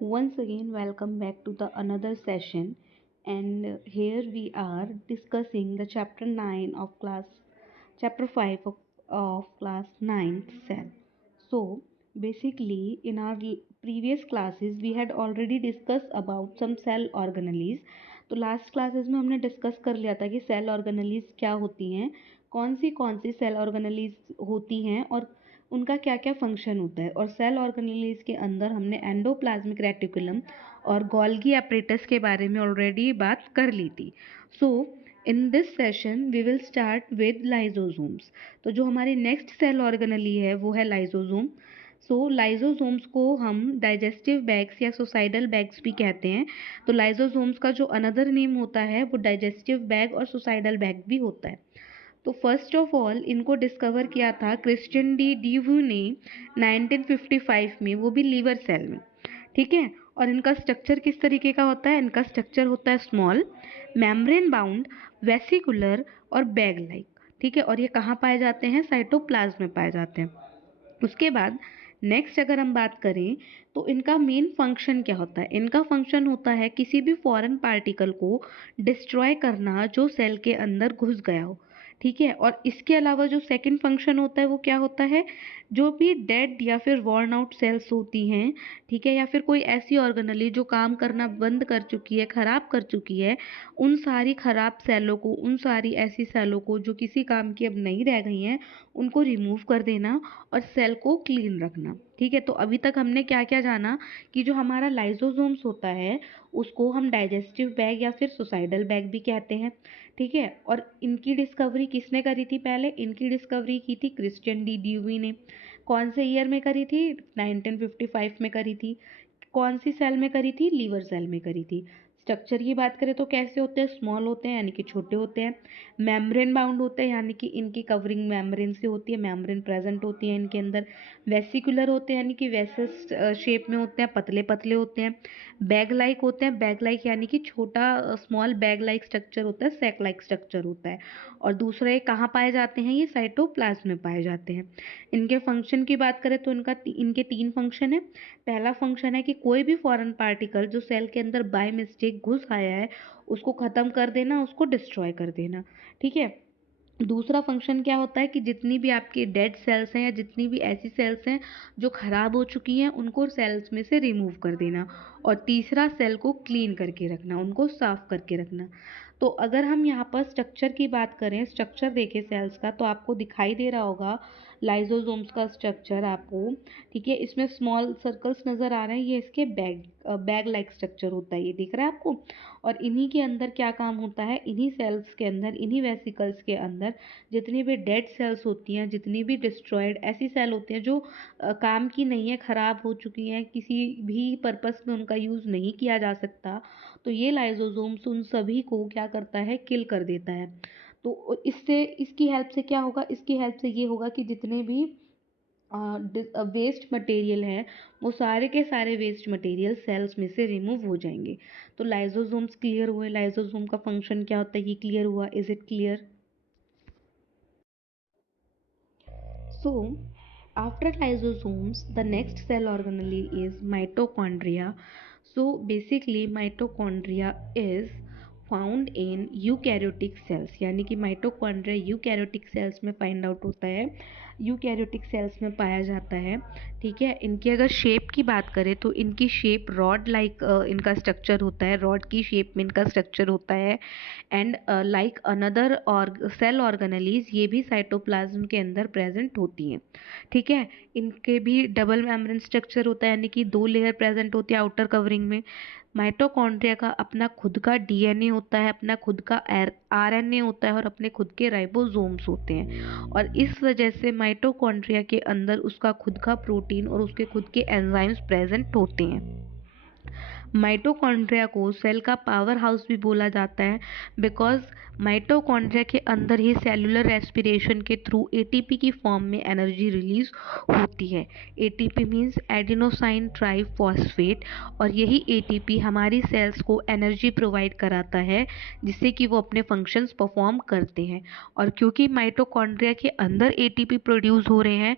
Once again, welcome back to the another session, and here we are discussing the chapter 9 of chapter 5 of class 9th cell. So, basically, in our previous classes, we had already discussed about some cell organelles. तो last classes में हमने discuss कर लिया था कि cell organelles क्या होती हैं, कौन सी सेल ऑर्गेनेलीज होती हैं और उनका क्या क्या फंक्शन होता है। और सेल ऑर्गेनेलीज के अंदर हमने एंडोप्लाज्मिक रेटिकुलम और गोल्गी एपरेटस के बारे में ऑलरेडी बात कर ली थी। So in this session we will start with lysosomes. तो जो हमारी नेक्स्ट सेल ऑर्गेनेली है वो है लाइजोसोम। सो लाइजोसोम्स को हम डाइजेस्टिव बैग्स या सुसाइडल बैग्स भी कहते हैं। तो लाइजोसोम्स का जो अनदर नेम होता है वो डाइजेस्टिव बैग और सुसाइडल बैग भी होता है। तो फर्स्ट ऑफ ऑल इनको डिस्कवर किया था क्रिश्चियन डी डीवू ने 1955 में, वो भी लीवर सेल में। ठीक है, और इनका स्ट्रक्चर किस तरीके का होता है? इनका स्ट्रक्चर होता है स्मॉल, मेम्ब्रेन बाउंड, वेसिकुलर और बैग लाइक। ठीक है, और ये कहाँ पाए जाते हैं? साइटोप्लाज्म में पाए जाते हैं। उसके बाद नेक्स्ट अगर हम बात करें तो इनका मेन फंक्शन क्या होता है? इनका फंक्शन होता है किसी भी फॉरेन पार्टिकल को डिस्ट्रॉय करना जो सेल के अंदर घुस गया हो। ठीक है, और इसके अलावा जो सेकंड फंक्शन होता है वो क्या होता है? जो भी डेड या फिर वॉर्न आउट सेल्स होती हैं, ठीक है, या फिर कोई ऐसी ऑर्गेनेली जो काम करना बंद कर चुकी है, खराब कर चुकी है, उन सारी खराब सेलों को, उन सारी ऐसी सेलों को जो किसी काम की अब नहीं रह गई हैं, उनको रिमूव कर देना और सेल को क्लीन रखना। ठीक है, तो अभी तक हमने क्या क्या जाना कि जो हमारा लाइजोसोम्स होता है उसको हम डाइजेस्टिव बैग या फिर सुसाइडल बैग भी कहते हैं। ठीक है, और इनकी डिस्कवरी किसने करी थी? पहले इनकी डिस्कवरी की थी क्रिश्चियन डी ड्यूवी ने। कौन से ईयर में करी थी? 1955 में करी थी। कौन सी सेल में करी थी? लीवर सेल में करी थी। स्ट्रक्चर की बात करें तो कैसे होते हैं? स्मॉल होते हैं यानी कि छोटे होते हैं, मेम्ब्रेन बाउंड होते हैं यानी कि इनकी कवरिंग मेम्ब्रेन से होती है, मेम्ब्रेन प्रेजेंट होती है इनके अंदर, वेसिकुलर होते हैं यानी कि वेसस शेप में होते हैं, पतले पतले होते हैं, बैग लाइक होते हैं, बैग लाइक यानी कि छोटा स्मॉल बैग लाइक स्ट्रक्चर होता है, सैक लाइक स्ट्रक्चर होता है। और दूसरा ये कहाँ पाए जाते हैं? ये साइटोप्लाज्म में पाए जाते हैं। इनके फंक्शन की बात करें तो इनके तीन फंक्शन है। पहला फंक्शन है कि कोई भी फॉरेन पार्टिकल जो सेल के अंदर बाय मिस्टेक घुस आया है उसको ख़त्म कर देना, उसको डिस्ट्रॉय कर देना। ठीक है, दूसरा फंक्शन क्या होता है कि जितनी भी आपकी डेड सेल्स हैं या जितनी भी ऐसी सेल्स हैं जो खराब हो चुकी हैं उनको सेल्स में से रिमूव कर देना। और तीसरा सेल को क्लीन करके रखना, उनको साफ करके रखना। तो अगर हम यहाँ पर स्ट्रक्चर की बात करें, स्ट्रक्चर देखें सेल्स का, तो आपको दिखाई दे रहा होगा लाइजोसोम्स का स्ट्रक्चर आपको। ठीक है, इसमें स्मॉल सर्कल्स नज़र आ रहे हैं, ये इसके बैग लाइक स्ट्रक्चर होता है, ये दिख रहा है आपको। और इन्हीं के अंदर क्या काम होता है? इन्हीं सेल्स के अंदर, इन्हीं वेसिकल्स के अंदर जितनी भी डेड सेल्स होती हैं, जितनी भी डिस्ट्रॉयड ऐसी सेल होती हैं जो काम की नहीं है, ख़राब हो चुकी हैं, किसी भी पर्पस में उनका यूज़ नहीं किया जा सकता, तो ये लाइजोसोम्स उन सभी को क्या करता है? किल कर देता है। तो इससे, इसकी हेल्प से क्या होगा? इसकी हेल्प से ये होगा कि जितने भी वेस्ट मटेरियल है वो सारे के सारे वेस्ट मटेरियल सेल्स में से रिमूव हो जाएंगे। तो लाइजोसोम्स क्लियर हुए, लाइजोसोम का फंक्शन क्या होता है ये क्लियर हुआ। Is it clear? So, after lysosomes, the next cell organelle is mitochondria. So, basically, mitochondria is found in eukaryotic cells, यानी कि माइटोकॉन्ड्रिया यूकैरियोटिक सेल्स में फाइंड आउट होता है, यूकैरियोटिक सेल्स में पाया जाता है। ठीक है, इनकी अगर शेप की बात करें तो इनकी शेप रॉड लाइक इनका स्ट्रक्चर होता है, रॉड की शेप में इनका स्ट्रक्चर होता है। एंड लाइक अनदर और सेल ऑर्गेनेलीज ये भी साइटोप्लाज्म के अंदर प्रेजेंट होती हैं। ठीक है, इनके भी डबल मेम्ब्रेन स्ट्रक्चर होता है यानी कि दो लेयर प्रेजेंट होती है आउटर कवरिंग में। माइटोकॉन्ड्रिया का अपना खुद का डीएनए होता है, अपना खुद का आरएनए होता है और अपने खुद के राइबोसोम्स होते हैं। और इस वजह से माइटोकॉन्ड्रिया के अंदर उसका खुद का प्रोटीन और उसके खुद के एंजाइम्स प्रेजेंट होते हैं। माइटोकॉन्ड्रिया को सेल का पावर हाउस भी बोला जाता है, बिकॉज माइटोकॉन्ड्रिया के अंदर ही सेलुलर रेस्पिरेशन के थ्रू एटीपी की फॉर्म में एनर्जी रिलीज होती है। एटीपी मीन्स एडिनोसाइन ट्राइफॉस्फेट, और यही एटीपी हमारी सेल्स को एनर्जी प्रोवाइड कराता है जिससे कि वो अपने फंक्शंस परफॉर्म करते हैं। और क्योंकि माइटोकॉन्ड्रिया के अंदर एटीपी प्रोड्यूस हो रहे हैं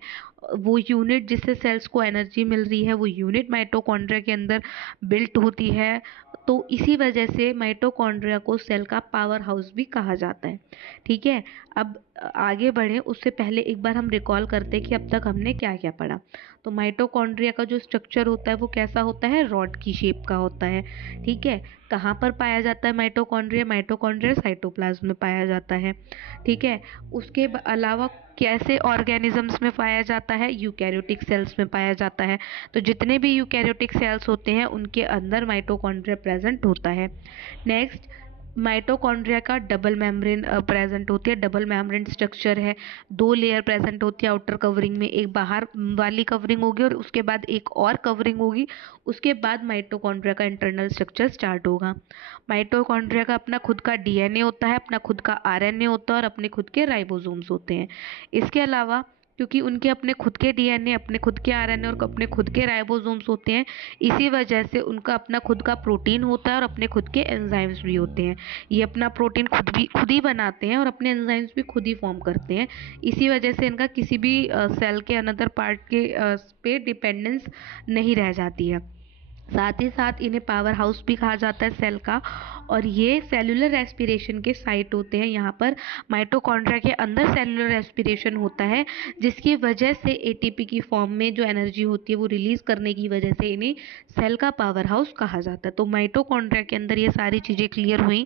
वो यूनिट जिससे सेल्स को एनर्जी मिल रही है वो यूनिट माइटोकॉन्ड्रिया के अंदर बिल्ट होती है। तो इसी वजह से माइटोकॉन्ड्रिया को सेल का पावर हाउस भी कहा जाता है। ठीक है, अब आगे बढ़े उससे पहले एक बार हम रिकॉल करते हैं कि अब तक हमने क्या क्या पढ़ा। तो माइटोकॉन्ड्रिया का जो स्ट्रक्चर होता है वो कैसा होता है, रॉड की शेप का होता है। ठीक है, कहाँ पर पाया जाता है माइटोकॉन्ड्रिया, माइटोकॉन्ड्रिया साइटोप्लाज्म में पाया जाता है। ठीक है, उसके अलावा कैसे ऑर्गेनिजम्स में पाया जाता है, यूकैरियोटिक सेल्स में पाया जाता है। तो जितने भी यूकैरियोटिक सेल्स होते हैं उनके अंदर माइटोकॉन्ड्रिया प्रेजेंट होता है। नेक्स्ट, माइटोकॉन्ड्रिया का डबल मेम्ब्रेन प्रेजेंट होती है, डबल मेम्ब्रेन स्ट्रक्चर है। दो लेयर प्रेजेंट होती है आउटर कवरिंग में, एक बाहर वाली कवरिंग होगी और उसके बाद एक और कवरिंग होगी। उसके बाद माइटोकॉन्ड्रिया का इंटरनल स्ट्रक्चर स्टार्ट होगा। माइटोकॉन्ड्रिया का अपना खुद का डीएनए होता है, अपना खुद का आरएनए होता है और अपने खुद के राइबोसोम्स होते हैं। इसके अलावा क्योंकि उनके अपने खुद के डीएनए, अपने खुद के आरएनए और अपने खुद के राइबोसोम्स होते हैं, इसी वजह से उनका अपना खुद का प्रोटीन होता है और अपने खुद के एंजाइम्स भी होते हैं। ये अपना प्रोटीन खुद ही बनाते हैं और अपने एंजाइम्स भी खुद ही फॉर्म करते हैं। इसी वजह से इनका किसी भी सेल के अनदर पार्ट के पे डिपेंडेंस नहीं रह जाती है। साथ ही साथ इन्हें पावर हाउस भी कहा जाता है सेल का। और ये सेलुलर रेस्पिरेशन के साइट होते हैं। यहाँ पर माइटोकॉन्ड्रिया के अंदर सेलुलर रेस्पिरेशन होता है, जिसकी वजह से एटीपी की फॉर्म में जो एनर्जी होती है वो रिलीज करने की वजह से इन्हें सेल का पावर हाउस कहा जाता है। तो माइटोकॉन्ड्रिया के अंदर ये सारी चीज़ें क्लियर हुई।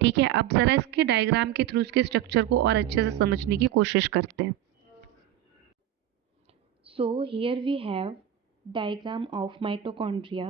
ठीक है, अब ज़रा इसके डायग्राम के थ्रू इसके स्ट्रक्चर को और अच्छे से समझने की कोशिश करते हैं। So here we have diagram of mitochondria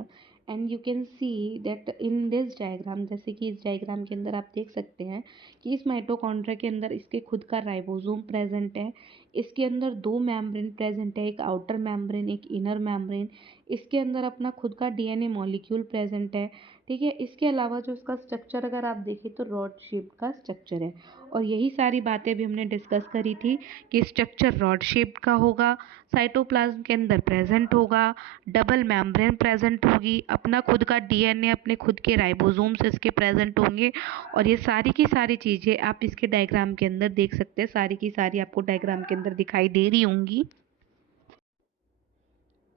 and you can see that in this diagram, जैसे कि इस डायग्राम के अंदर आप देख सकते हैं कि इस माइटोकॉन्ड्रिया के अंदर इसके खुद का राइबोसोम प्रेजेंट है। इसके अंदर दो मेम्ब्रेन प्रेजेंट है, एक आउटर मेम्ब्रेन एक इनर मेम्ब्रेन। इसके अंदर अपना खुद का डीएनए मॉलिक्यूल प्रेजेंट है। ठीक है, इसके अलावा जो इसका स्ट्रक्चर अगर आप देखें तो रॉड शेप का स्ट्रक्चर है। और यही सारी बातें भी हमने डिस्कस करी थी कि स्ट्रक्चर रॉड शेप का होगा, साइटोप्लाज्म के अंदर प्रेजेंट होगा, डबल मेम्ब्रेन प्रेजेंट होगी, अपना खुद का डीएनए, अपने खुद के राइबोसोम्स इसके प्रेजेंट होंगे। और ये सारी की सारी चीज़ें आप इसके डायग्राम के अंदर देख सकते हैं, सारी की सारी आपको डायग्राम के अंदर दिखाई दे रही होंगी।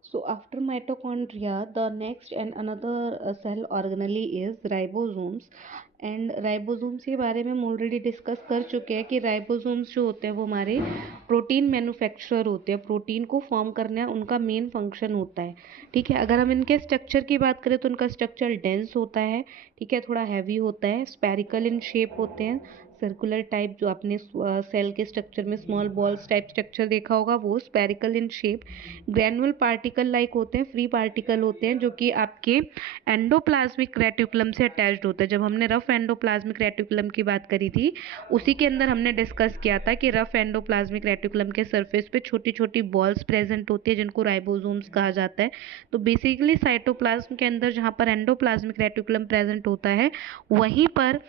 So after mitochondria, the next and another cell organelle is ribosomes. And ribosomes के बारे में हम ऑलरेडी डिस्कस कर चुके हैं कि राइबोसोम्स जो होते हैं वो हमारे प्रोटीन मैन्युफैक्चरर होते हैं, प्रोटीन को फॉर्म करना उनका मेन फंक्शन होता है। ठीक है, अगर हम इनके स्ट्रक्चर की बात करें तो उनका स्ट्रक्चर डेंस होता है। ठीक है, थोड़ा हैवी होता है, स्पेरिकल इन शेप होते हैं, सर्कुलर टाइप। जो आपने सेल के स्ट्रक्चर में स्मॉल बॉल्स टाइप स्ट्रक्चर देखा होगा वो spherical in shape. Granular particle like होते हैं, फ्री पार्टिकल होते हैं जो कि आपके एंडोप्लाज्मिक रेटिकुलम से अटैच्ड होता है। जब हमने रफ एंडोप्लाज्मिक रेटिकुलम की बात करी थी उसी के अंदर हमने डिस्कस किया था कि रफ एंडोप्लाज्मिक रेटिकुलम के सरफेस पे छोटी छोटी बॉल्स प्रेजेंट होती है जिनको राइबोसोम्स कहा जाता है। तो बेसिकली साइटोप्लाज्म के अंदर जहाँ पर एंडोप्लाज्मिक रेटिकुलम प्रेजेंट होता है वहीं पर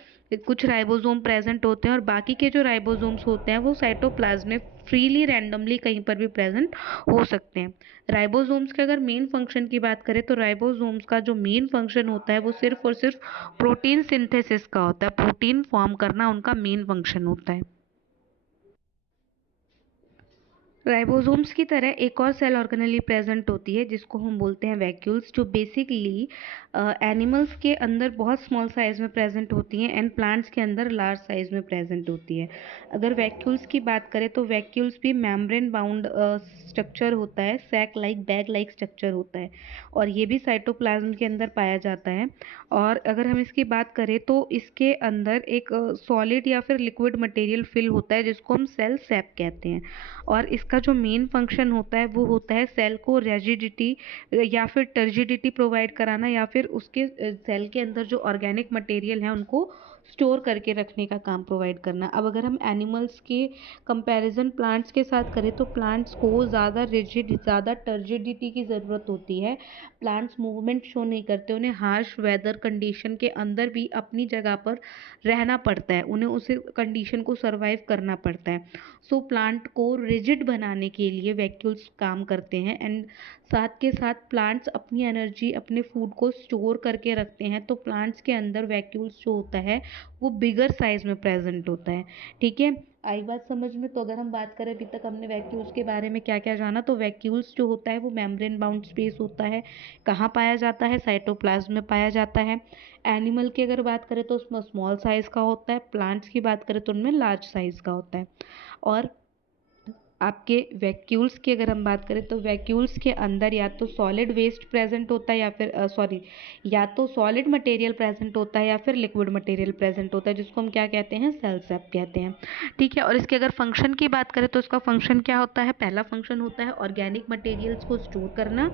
कुछ राइबोसोम प्रेजेंट होते हैं और बाकी के जो राइबोसोम्स होते हैं वो साइटोप्लाज्म में फ्रीली रैंडमली कहीं पर भी प्रेजेंट हो सकते हैं। राइबोसोम्स के अगर मेन फंक्शन की बात करें तो राइबोसोम्स का जो मेन फंक्शन होता है वो सिर्फ और सिर्फ प्रोटीन सिंथेसिस का होता है, प्रोटीन फॉर्म करना उनका मेन फंक्शन होता है। राइबोसोम्स की तरह एक और सेल ऑर्गेनेली प्रेजेंट होती है जिसको हम बोलते हैं वैक्यूल्स, जो बेसिकली एनिमल्स के अंदर बहुत स्मॉल साइज में प्रेजेंट होती हैं एंड प्लांट्स के अंदर लार्ज साइज में प्रेजेंट होती है। अगर वैक्यूल्स की बात करें तो वैक्यूल्स भी मेम्ब्रेन बाउंड स्ट्रक्चर होता है, sac like bag like structure होता है और ये भी साइटोप्लाज्म के अंदर पाया जाता है। और अगर हम इसकी बात करें तो इसके अंदर एक सॉलिड या फिर लिक्विड मटेरियल फिल होता है जिसको हम सेल सैप कहते हैं। और इसका जो मेन फंक्शन होता है वो होता है सेल को रिजिडिटी या फिर टर्जिडिटी प्रोवाइड कराना या फिर उसके सेल के अंदर जो ऑर्गेनिक मटेरियल है उनको स्टोर करके रखने का काम प्रोवाइड करना। अब अगर हम एनिमल्स के कंपैरिजन प्लांट्स के साथ करें तो प्लांट्स को ज़्यादा रिजिड, ज़्यादा टर्जिडिटी की ज़रूरत होती है। प्लांट्स मूवमेंट शो नहीं करते, उन्हें हार्श वेदर कंडीशन के अंदर भी अपनी जगह पर रहना पड़ता है, उन्हें उस कंडीशन को सर्वाइव करना पड़ता है। सो प्लांट को रिजिड बनाने के लिए वैक्यूल्स काम करते हैं एंड साथ के साथ प्लांट्स अपनी एनर्जी अपने फूड को स्टोर करके रखते हैं, तो प्लांट्स के अंदर वैक्यूल्स जो होता है वो बिगर साइज में प्रेजेंट होता है। ठीक है, आई बात समझ में? तो अगर हम बात करें, अभी तक हमने वैक्यूल्स के बारे में क्या क्या जाना, तो वैक्यूल्स जो होता है वो मेम्ब्रेन बाउंड स्पेस होता है। कहाँ पाया जाता है? साइटोप्लाज्म में पाया जाता है। एनिमल की अगर बात करें तो उसमें स्मॉल साइज का होता है, प्लांट्स की बात करें तो उनमें लार्ज साइज का होता है। और आपके वैक्यूल्स की अगर हम बात करें तो वैक्यूल्स के अंदर या तो सॉलिड वेस्ट प्रेजेंट होता है या फिर या तो सॉलिड मटेरियल प्रेजेंट होता है या फिर लिक्विड मटेरियल प्रेजेंट होता है, जिसको हम क्या कहते हैं? सेल सेप कहते हैं। ठीक है, और इसके अगर फंक्शन की बात करें तो इसका फंक्शन क्या होता है? पहला फंक्शन होता है ऑर्गेनिक मटेरियल्स को स्टोर करना,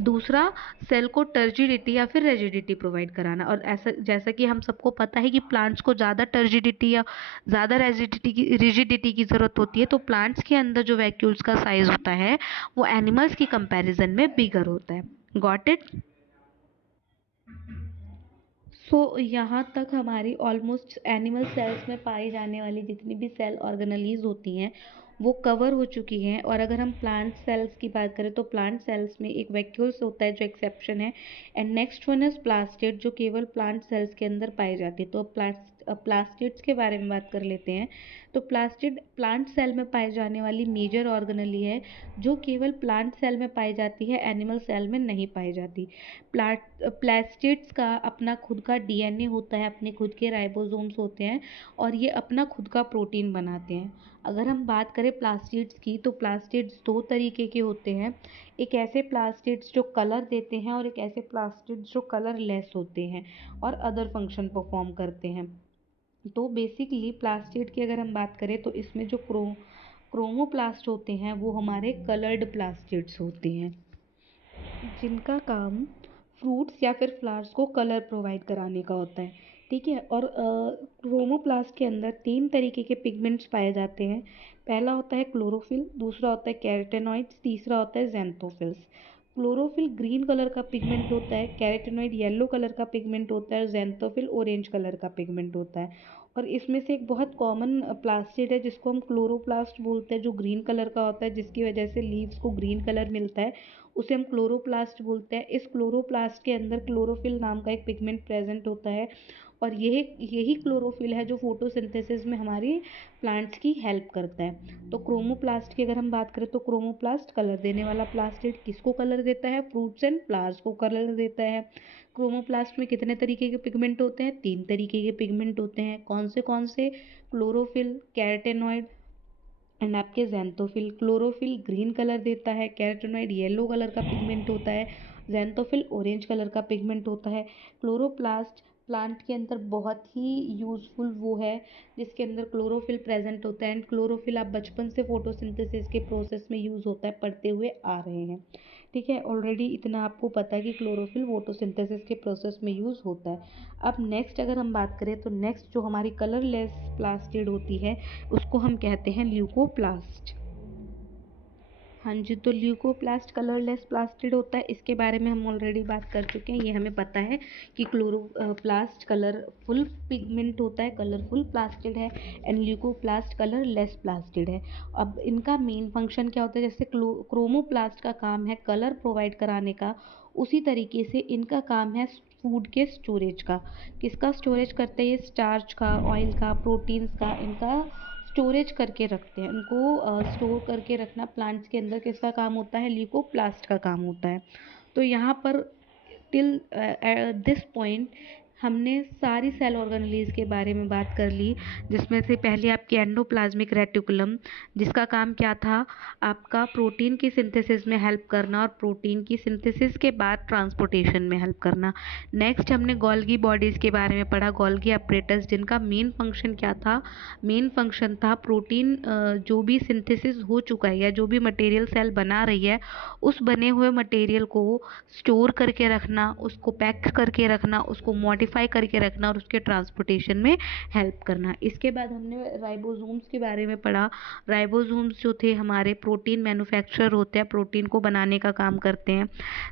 दूसरा सेल को टर्जिडिटी या फिर रेजिडिटी प्रोवाइड कराना। और ऐसा जैसा कि हम सबको पता है कि प्लांट्स को ज़्यादा टर्जिडिटी या ज़्यादा रिजिडिटी की ज़रूरत होती है, तो प्लांट्स के अंदर जो वैक्यूल्स का साइज होता है वो एनिमल्स की कंपैरिजन में बिगर होता है। Got it? यहाँ तक हमारी ऑलमोस्ट एनिमल सेल्स में पाई जाने वाली जितनी भी सेल ऑर्गेनेलीज होती हैं वो कवर हो चुकी हैं। और अगर हम प्लांट सेल्स की बात करें तो प्लांट सेल्स में एक वैक्यूल्स होता है जो एक्सेप्शन है, and next one is plastid जो केवल प्लांट सेल्स के अंदर पाई जाती है। तो प्लास्टिड्स के बारे में बात कर लेते हैं। तो प्लास्टिड प्लांट सेल में पाई जाने वाली मेजर ऑर्गेनेली है जो केवल प्लांट सेल में पाई जाती है, एनिमल सेल में नहीं पाई जाती। प्लास्टिड्स का अपना खुद का डीएनए होता है, अपने खुद के राइबोसोम्स होते हैं और ये अपना खुद का प्रोटीन बनाते हैं। अगर हम बात करें प्लास्टिड्स की तो प्लास्टिड्स दो तरीके के होते हैं। एक ऐसे प्लास्टिड्स जो कलर देते हैं और एक ऐसे प्लास्टिड्स जो कलरलेस होते हैं और अदर फंक्शन परफॉर्म करते हैं। तो बेसिकली प्लास्टिड की अगर हम बात करें तो इसमें जो क्रोमोप्लास्ट होते हैं वो हमारे कलर्ड प्लास्टिड्स होते हैं, जिनका काम फ्रूट्स या फिर फ्लावर्स को कलर प्रोवाइड कराने का होता है। ठीक है, और क्रोमोप्लास्ट के अंदर तीन तरीके के पिगमेंट्स पाए जाते हैं। पहला होता है क्लोरोफिल, दूसरा होता है कैरोटेनॉइड्स, तीसरा होता है ज़ैंथोफिल्स। क्लोरोफिल ग्रीन कलर का पिगमेंट होता है, कैरोटेनॉइड येलो कलर का पिगमेंट होता है और ज़ैंथोफिल ऑरेंज कलर का पिगमेंट होता है। और इसमें से एक बहुत कॉमन प्लास्टिड है जिसको हम क्लोरोप्लास्ट बोलते हैं, जो ग्रीन कलर का होता है, जिसकी वजह से लीव्स को ग्रीन कलर मिलता है, उसे हम क्लोरोप्लास्ट बोलते हैं। इस क्लोरोप्लास्ट के अंदर क्लोरोफिल नाम का एक पिगमेंट प्रेजेंट होता है और यही क्लोरोफिल है जो फोटोसिंथेसिस में हमारी प्लांट्स की हेल्प करता है। तो क्रोमोप्लास्ट की अगर हम बात करें तो क्रोमोप्लास्ट कलर देने वाला प्लास्टिड किसको कलर देता है? फ्रूट्स एंड फ्लावर्स को कलर देता है। क्रोमोप्लास्ट में कितने तरीके के पिगमेंट होते हैं? तीन तरीके के पिगमेंट होते हैं। कौन से? क्लोरोफिल, कैरोटेनॉइड एंड आपके ज़ैंथोफिल। क्लोरोफिल ग्रीन कलर देता है, कैरोटेनॉइड येलो कलर का पिगमेंट होता है, ज़ैंथोफिल ऑरेंज कलर का पिगमेंट होता है। क्लोरोप्लास्ट प्लांट के अंदर बहुत ही यूज़फुल वो है जिसके अंदर क्लोरोफिल प्रेजेंट होता है, एंड क्लोरोफिल आप बचपन से फोटोसिंथेसिस के प्रोसेस में यूज़ होता है, पढ़ते हुए आ रहे हैं। ठीक है, ऑलरेडी इतना आपको पता है कि क्लोरोफिल फोटोसिंथेसिस के प्रोसेस में यूज़ होता है। अब नेक्स्ट अगर हम बात करें तो नेक्स्ट जो हमारी कलरलेस प्लास्टिड होती है उसको हम कहते हैं ल्यूकोप्लास्ट। हाँ जी, तो ल्यूकोप्लास्ट कलरलेस प्लास्टिड होता है, इसके बारे में हम ऑलरेडी बात कर चुके हैं। ये हमें पता है कि क्लोरोप्लास्ट कलरफुल पिगमेंट होता है, कलरफुल प्लास्टिड है, एंड ल्यूकोप्लास्ट कलरलेस प्लास्टिड है। अब इनका मेन फंक्शन क्या होता है? जैसे क्रोमोप्लास्ट का काम है कलर प्रोवाइड कराने का, उसी तरीके से इनका काम है फूड के स्टोरेज का। किसका स्टोरेज करते हैं? ये स्टार्च का, ऑयल का, प्रोटीन्स का, इनका स्टोरेज करके रखते हैं। इनको स्टोर करके रखना प्लांट्स के अंदर किसका काम होता है? ल्यूकोप्लास्ट का काम होता है। तो यहाँ पर टिल दिस पॉइंट हमने सारी सेल ऑर्गेनेलीज के बारे में बात कर ली, जिसमें से पहले आपकी एंडोप्लाज्मिक रेटिकुलम, जिसका काम क्या था? आपका प्रोटीन की सिंथेसिस में हेल्प करना और प्रोटीन की सिंथेसिस के बाद ट्रांसपोर्टेशन में हेल्प करना। नेक्स्ट हमने गोल्गी बॉडीज़ के बारे में पढ़ा, गोल्गी अपरेटस, जिनका मेन फंक्शन क्या था? मेन फंक्शन था प्रोटीन जो भी सिंथेसिस हो चुका है या जो भी मटेरियल सेल बना रही है उस बने हुए मटेरियल को स्टोर करके रखना, उसको पैक करके रखना, उसको मॉडिफाई करके रखना और उसके ट्रांसपोर्टेशन में हेल्प करना। इसके बाद हमने राइबोसोम्स के बारे में पढ़ा। राइबोसोम्स जो थे हमारे प्रोटीन मैन्युफैक्चरर होते हैं, प्रोटीन को बनाने का काम करते हैं।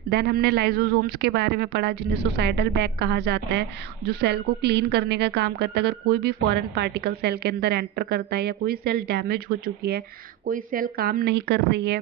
देन हमने लाइसोसोम्स के बारे में पढ़ा जिन्हें सुसाइडल बैग कहा जाता है, जो सेल को क्लीन करने का काम करता है। अगर कोई भी फॉरेन पार्टिकल सेल के अंदर एंटर करता है या कोई सेल डैमेज हो चुकी है, कोई सेल काम नहीं कर रही है,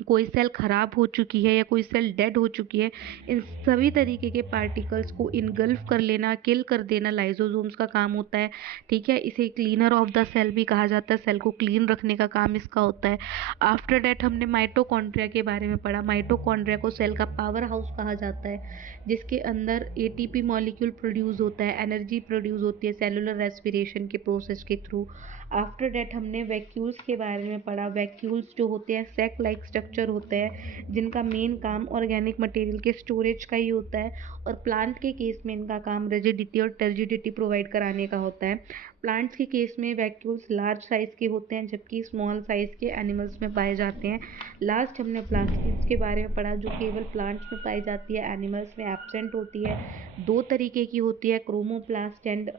कोई सेल खराब हो चुकी है या कोई सेल डेड हो चुकी है, इन सभी तरीके के पार्टिकल्स को इनगल्फ कर लेना, किल कर देना लाइसोसोम्स का काम होता है। ठीक है, इसे क्लीनर ऑफ द सेल भी कहा जाता है, सेल को क्लीन रखने का काम इसका होता है। आफ्टर डेट हमने माइटोकॉन्ड्रिया के बारे में पढ़ा। माइटोकॉन्ड्रिया को सेल का पावर हाउस कहा जाता है, जिसके अंदर एटीपी मॉलिक्यूल प्रोड्यूस होता है, एनर्जी प्रोड्यूस होती है सेलुलर रेस्पिरेशन के प्रोसेस के थ्रू। आफ्टर डेट हमने वैक्यूल्स के बारे में पढ़ा। वैक्यूल्स जो होते हैं सैक लाइक स्ट्रक्चर होते हैं, जिनका मेन काम ऑर्गेनिक मटेरियल के स्टोरेज का ही होता है, और प्लांट के केस में इनका काम रिजिडिटी और टर्जिडिटी प्रोवाइड कराने का होता है। प्लांट्स के केस में वैक्यूल्स लार्ज साइज के होते हैं, जबकि स्मॉल साइज के एनिमल्स में पाए जाते हैं। लास्ट हमने प्लास्टिड्स के बारे में पढ़ा, जो केवल प्लांट्स में पाई जाती है, एनिमल्स में एब्सेंट होती है। दो तरीके की होती है, chromoplast and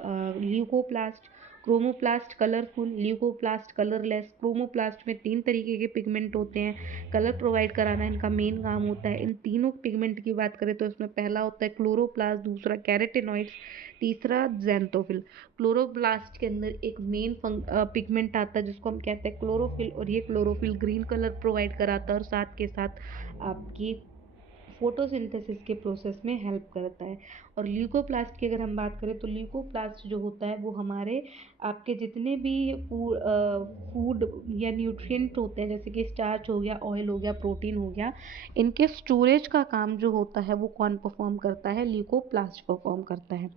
leucoplast. Chromoplast colourful, leucoplast colourless. Chromoplast में 3 तरीके के पिगमेंट होते हैं, कलर प्रोवाइड कराना इनका मेन काम होता है। इन तीनों पिगमेंट की बात करें तो इसमें पहला होता है क्लोरोप्लास्ट, दूसरा कैरेटिनॉइड्स, तीसरा ज़ैंथोफिल। क्लोरोप्लास्ट के अंदर एक मेन पिगमेंट आता है जिसको हम कहते हैं क्लोरोफिल, और ये क्लोरोफिल ग्रीन कलर प्रोवाइड कराता है और साथ के साथ आपकी फोटोसिंथेसिस के प्रोसेस में हेल्प करता है। और ल्यूकोप्लास्ट की अगर हम बात करें तो ल्यूकोप्लास्ट जो होता है वो हमारे आपके जितने भी फूड या न्यूट्रिएंट होते हैं, जैसे कि स्टार्च हो गया, ऑयल हो गया, प्रोटीन हो गया, इनके स्टोरेज का काम जो होता है वो कौन परफॉर्म करता है? ल्यूकोप्लास्ट परफॉर्म करता है।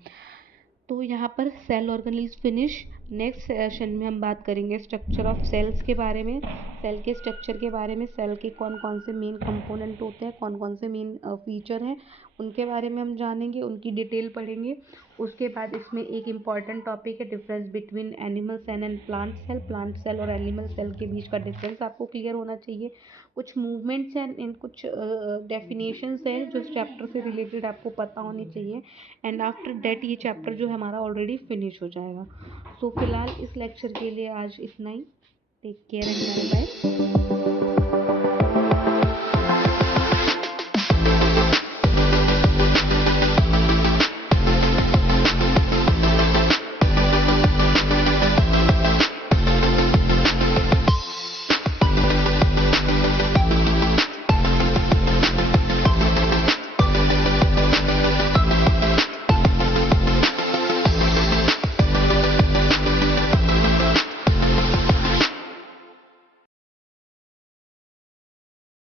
तो यहाँ पर cell organelles finish. Next session में हम बात करेंगे स्ट्रक्चर ऑफ सेल्स के बारे में, सेल के स्ट्रक्चर के बारे में, सेल के कौन कौन से मेन कंपोनेंट होते हैं, कौन कौन से मेन फीचर हैं, उनके बारे में हम जानेंगे, उनकी डिटेल पढ़ेंगे। उसके बाद इसमें एक इम्पॉर्टेंट टॉपिक है difference between animal cell and plant cell. Plant cell और एनिमल सेल के बीच का डिफरेंस आपको क्लियर होना चाहिए। कुछ मूवमेंट्स हैं, इन कुछ डेफिनेशंस हैं जो इस चैप्टर से रिलेटेड आपको पता होनी चाहिए। एंड आफ्टर डेट ये चैप्टर जो है हमारा ऑलरेडी फिनिश हो जाएगा। सो फिलहाल इस लेक्चर के लिए आज इतना ही। Take care and bye bye.